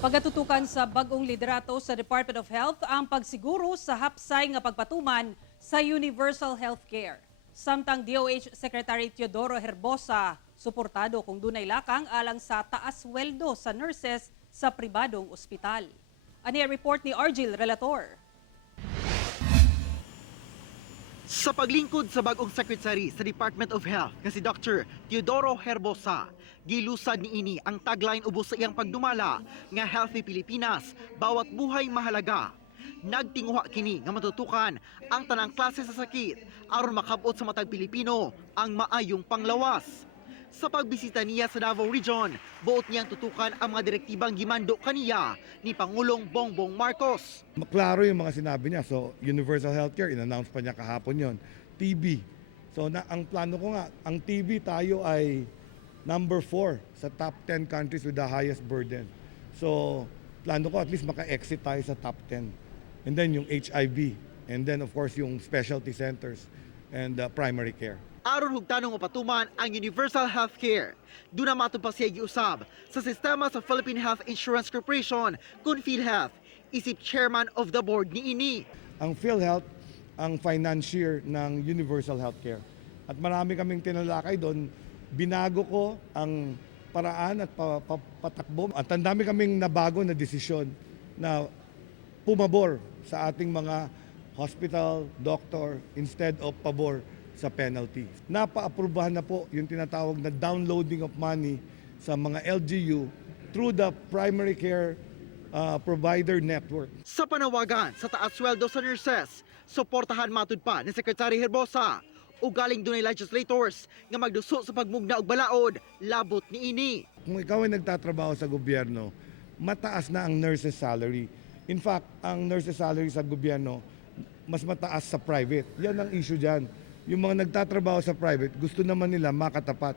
Pagatutukan sa bagong liderato sa Department of Health ang pagsiguro sa hapsay nga pagpatuman sa universal healthcare. Samtang DOH Secretary Teodoro Herbosa, suportado kung dunay lakang alang sa taas sweldo sa nurses sa pribadong ospital. Ani report ni Argil Relator. Sa paglingkod sa bagong secretary sa Department of Health nga si Dr. Teodoro Herbosa, gilusad niini ang tagline ubos sa iyang pagdumala nga Healthy Pilipinas, bawat buhay mahalaga. Nagtinguha kini nga matutukan ang tanang klase sa sakit aron makabot sa matag Pilipino ang maayong panglawas. Sa pagbisita niya sa Davao Region, buot niyang tutukan ang mga direktibang gimando kaniya ni Pangulong Bongbong Marcos. Klaro yung mga sinabi niya. So, universal healthcare, in-announce pa niya kahapon yon. TB. So, ang plano ko nga, ang TB tayo ay number 4 sa top 10 countries with the highest burden. So, plano ko at least maka-exit tayo sa top 10. And then yung HIV. And then, of course, yung specialty centers and primary care. Aron hugtanong mapatuman ang universal healthcare. Doon na matupad siya giusab sa sistema sa Philippine Health Insurance Corporation kung PhilHealth, isip chairman of the board ni ini. Ang PhilHealth ang financier ng universal healthcare. At marami kaming tinalakay doon. Binago ko ang paraan at patakbo. At ang dami kaming nabago na desisyon na pumabor sa ating mga hospital, doctor, instead of pabor sa penalty. Napa-aprubahan na po yung tinatawag na downloading of money sa mga LGU through the primary care provider network. Sa panawagan sa taas sweldo sa nurses, suportahan matud pa ni Secretary Herbosa. Ugaling dunay legislators nga magduso sa pagmugna og balaod, labot ni ini. Kung ikaw ay nagtatrabaho sa gobyerno, mataas na ang nurses salary. In fact, ang nurses salary sa gobyerno mas mataas sa private. Yan ang issue dyan. Yung mga nagtatrabaho sa private, gusto naman nila makatapat.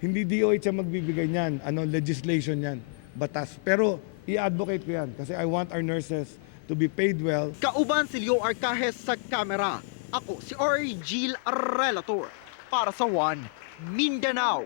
Hindi DOH ang magbibigay niyan, legislation yan, batas. Pero i-advocate ko yan kasi I want our nurses to be paid well. Kauban si Leo Arcajes sa kamera. Ako si Argil Relator para sa One Mindanao.